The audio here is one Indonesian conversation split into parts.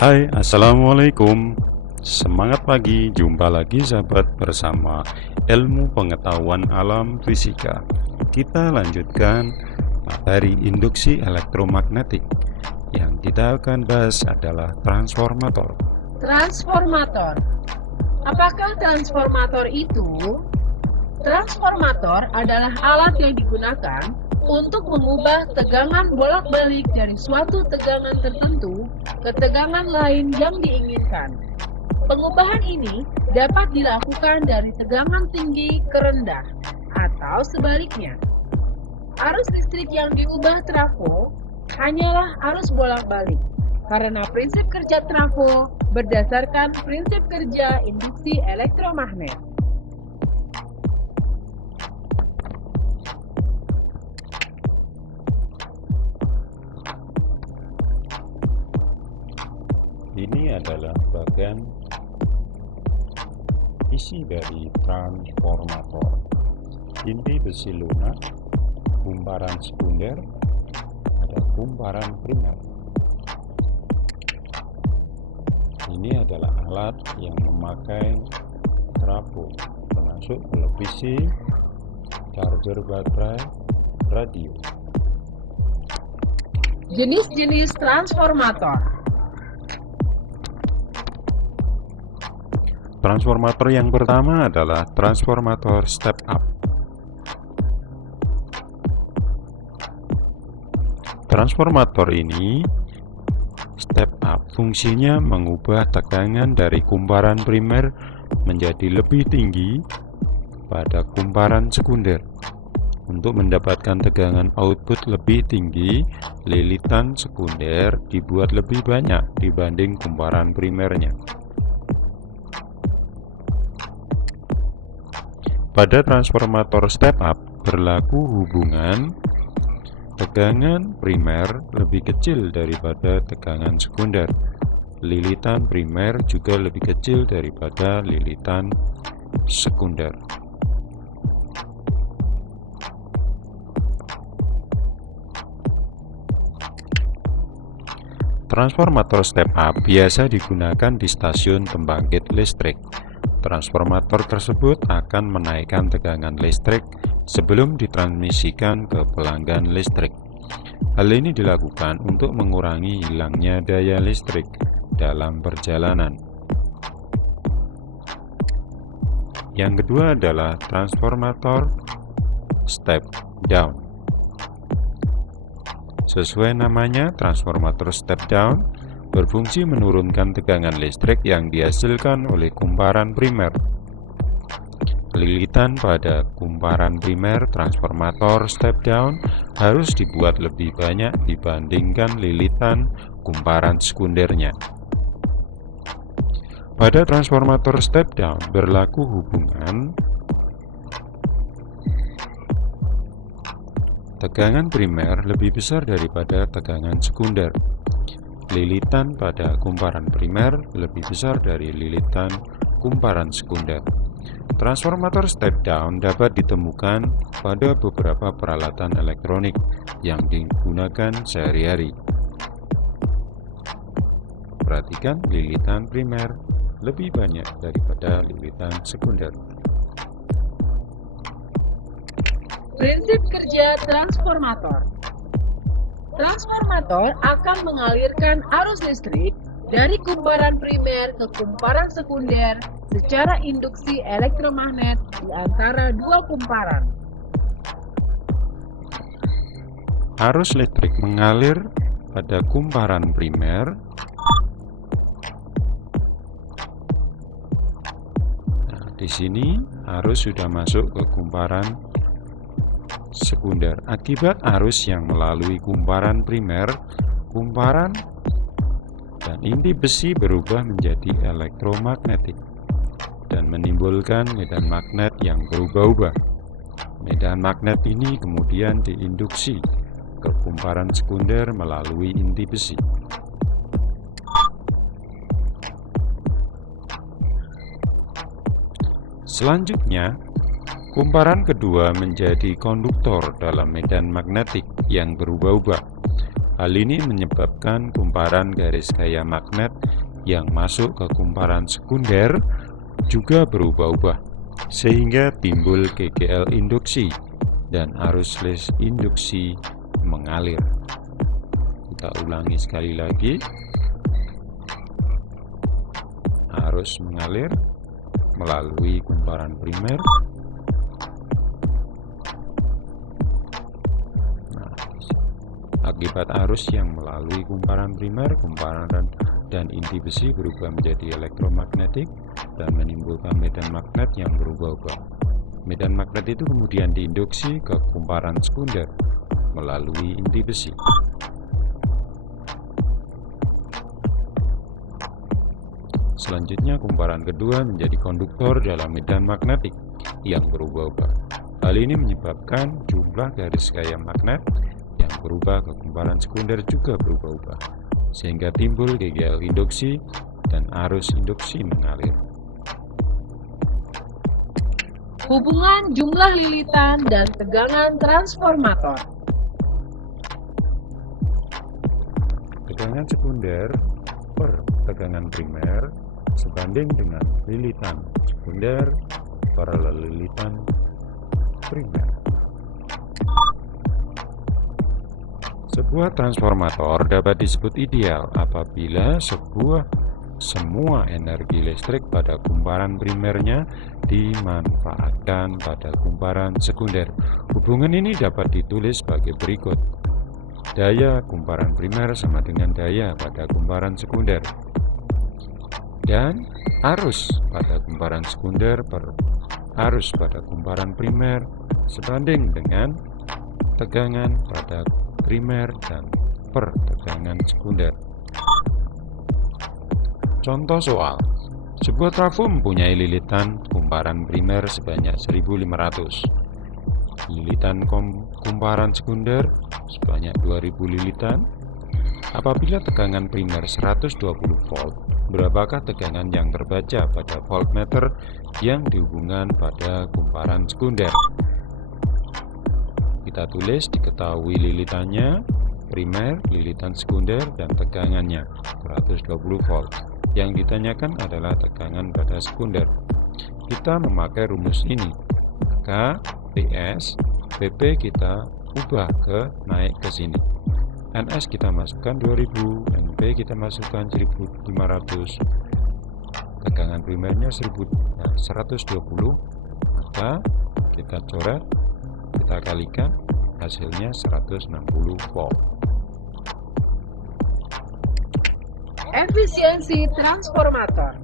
Hai, Assalamualaikum. Semangat pagi, jumpa lagi sahabat bersama ilmu pengetahuan alam fisika. Kita lanjutkan materi induksi elektromagnetik. Yang kita akan bahas adalah transformator. Transformator. Apakah transformator itu? Transformator adalah alat yang digunakan untuk mengubah tegangan bolak-balik dari suatu tegangan tertentu ke tegangan lain yang diinginkan. Pengubahan ini dapat dilakukan dari tegangan tinggi ke rendah atau sebaliknya. Arus listrik yang diubah trafo hanyalah arus bolak-balik, karena prinsip kerja trafo berdasarkan prinsip kerja induksi elektromagnet. Ini adalah bagian isi dari transformator. Inti besi lunak, kumparan sekunder, ada kumparan primer. Ini adalah alat yang memakai trafo, termasuk televisi, charger baterai, radio. Jenis-jenis transformator. Transformator yang pertama adalah transformator step up. Transformator ini step up fungsinya mengubah tegangan dari kumparan primer menjadi lebih tinggi pada kumparan sekunder. Untuk mendapatkan tegangan output lebih tinggi, lilitan sekunder dibuat lebih banyak dibanding kumparan primernya. Pada transformator step up berlaku hubungan tegangan primer lebih kecil daripada tegangan sekunder. Lilitan primer juga lebih kecil daripada lilitan sekunder. Transformator step up biasa digunakan di stasiun pembangkit listrik. Transformator tersebut akan menaikkan tegangan listrik sebelum ditransmisikan ke pelanggan listrik. Hal ini dilakukan untuk mengurangi hilangnya daya listrik dalam perjalanan. Yang kedua adalah transformator step down. Sesuai namanya, transformator step down berfungsi menurunkan tegangan listrik yang dihasilkan oleh kumparan primer. Lilitan pada kumparan primer transformator step down harus dibuat lebih banyak dibandingkan lilitan kumparan sekundernya. Pada transformator step down berlaku hubungan tegangan primer lebih besar daripada tegangan sekunder. Lilitan pada kumparan primer lebih besar dari lilitan kumparan sekunder. Transformator step down dapat ditemukan pada beberapa peralatan elektronik yang digunakan sehari-hari. Perhatikan, lilitan primer lebih banyak daripada lilitan sekunder. Prinsip kerja transformator. Transformator akan mengalirkan arus listrik dari kumparan primer ke kumparan sekunder secara induksi elektromagnet di antara dua kumparan. Arus listrik mengalir pada kumparan primer. Nah, di sini arus sudah masuk ke kumparan sekunder. Akibat arus yang melalui kumparan primer, kumparan dan inti besi berubah menjadi elektromagnetik dan menimbulkan medan magnet yang berubah-ubah. Medan magnet ini kemudian diinduksi ke kumparan sekunder melalui inti besi. Selanjutnya, kumparan kedua menjadi konduktor dalam medan magnetik yang berubah-ubah. Hal ini menyebabkan kumparan garis gaya magnet yang masuk ke kumparan sekunder juga berubah-ubah, sehingga timbul GGL induksi dan arus induksi mengalir. Kita ulangi sekali lagi. Arus mengalir melalui kumparan primer. Akibat arus yang melalui kumparan primer, kumparan dan inti besi berubah menjadi elektromagnetik dan menimbulkan medan magnet yang berubah-ubah. Medan magnet itu kemudian diinduksi ke kumparan sekunder melalui inti besi. Selanjutnya, kumparan kedua menjadi konduktor dalam medan magnetik yang berubah-ubah. Hal ini menyebabkan jumlah garis gaya magnet yang berubah ke kumparan sekunder juga berubah-ubah, sehingga timbul GGL induksi dan arus induksi mengalir. Hubungan jumlah lilitan dan tegangan transformator. Tegangan sekunder per tegangan primer sebanding dengan lilitan sekunder per lilitan primer. Sebuah transformator dapat disebut ideal apabila semua energi listrik pada kumparan primernya dimanfaatkan pada kumparan sekunder. Hubungan ini dapat ditulis sebagai berikut. Daya kumparan primer sama dengan daya pada kumparan sekunder. Dan arus pada kumparan sekunder per arus pada kumparan primer sebanding dengan tegangan pada primer dan per tegangan sekunder. Contoh soal. Sebuah trafo mempunyai lilitan kumparan primer sebanyak 1500. Lilitan kumparan sekunder sebanyak 2000 lilitan. Apabila tegangan primer 120 volt, berapakah tegangan yang terbaca pada voltmeter yang dihubungkan pada kumparan sekunder? Kita tulis diketahui lilitannya, primer, lilitan sekunder, dan tegangannya 120 volt. Yang ditanyakan adalah tegangan pada sekunder. Kita memakai rumus ini. K, PS, PP kita ubah naik ke sini. NS kita masukkan 2000, NP kita masukkan 1500. Tegangan primernya 120, maka kita coret, kita kalikan, hasilnya 160 volt. Efisiensi transformator.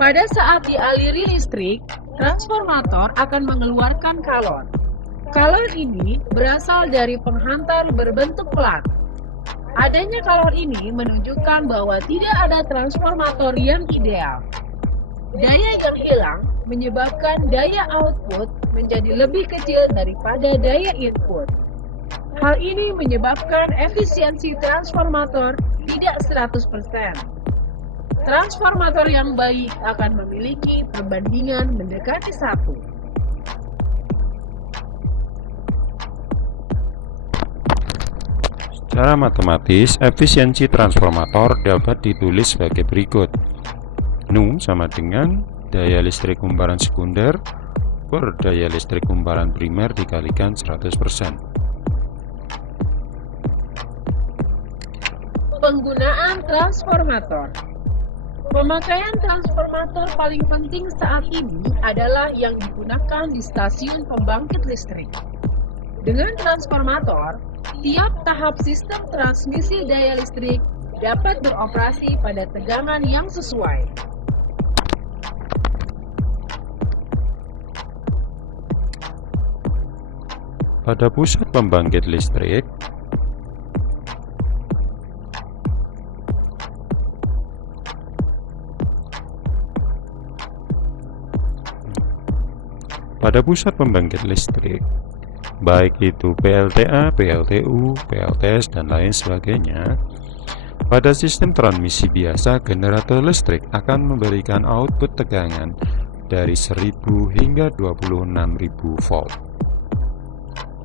Pada saat dialiri listrik, transformator akan mengeluarkan kalor. Kalor ini berasal dari penghantar berbentuk plat. Adanya kalor ini menunjukkan bahwa tidak ada transformator yang ideal. Daya yang hilang menyebabkan daya output menjadi lebih kecil daripada daya input. Hal ini menyebabkan efisiensi transformator tidak 100%. Transformator yang baik akan memiliki perbandingan mendekati 1. Secara matematis, efisiensi transformator dapat ditulis sebagai berikut. Nu sama dengan daya listrik kumparan sekunder per daya listrik kumparan primer dikalikan 100%. Penggunaan transformator. Pemakaian transformator paling penting saat ini adalah yang digunakan di stasiun pembangkit listrik. Dengan transformator, tiap tahap sistem transmisi daya listrik dapat beroperasi pada tegangan yang sesuai. Pada pusat pembangkit listrik, baik itu PLTA, PLTU, PLTS, dan lain sebagainya, pada sistem transmisi biasa, generator listrik akan memberikan output tegangan dari 1000 hingga 26.000 volt.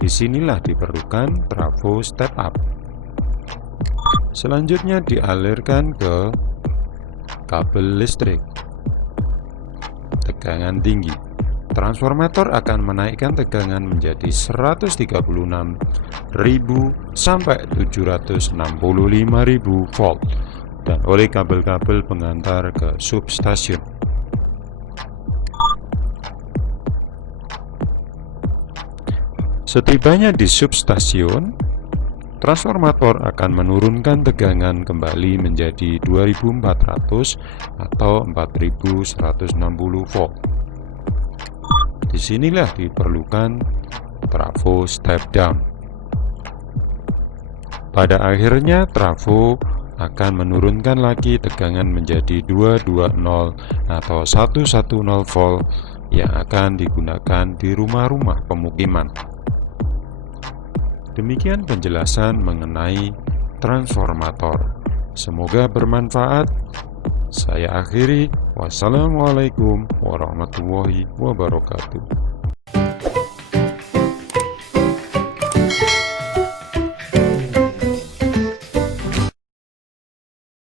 Disinilah diperlukan trafo step up. Selanjutnya dialirkan ke kabel listrik tegangan tinggi. Transformator akan menaikkan tegangan menjadi 136.000 sampai 765.000 volt dan oleh kabel-kabel pengantar ke substasiun. Setibanya di substasiun, transformator akan menurunkan tegangan kembali menjadi 2400 atau 4160 volt. Disinilah diperlukan trafo step down. Pada akhirnya trafo akan menurunkan lagi tegangan menjadi 220 atau 110 volt yang akan digunakan di rumah-rumah pemukiman. Demikian penjelasan mengenai transformator. Semoga bermanfaat. Saya akhiri. Wassalamualaikum warahmatullahi wabarakatuh.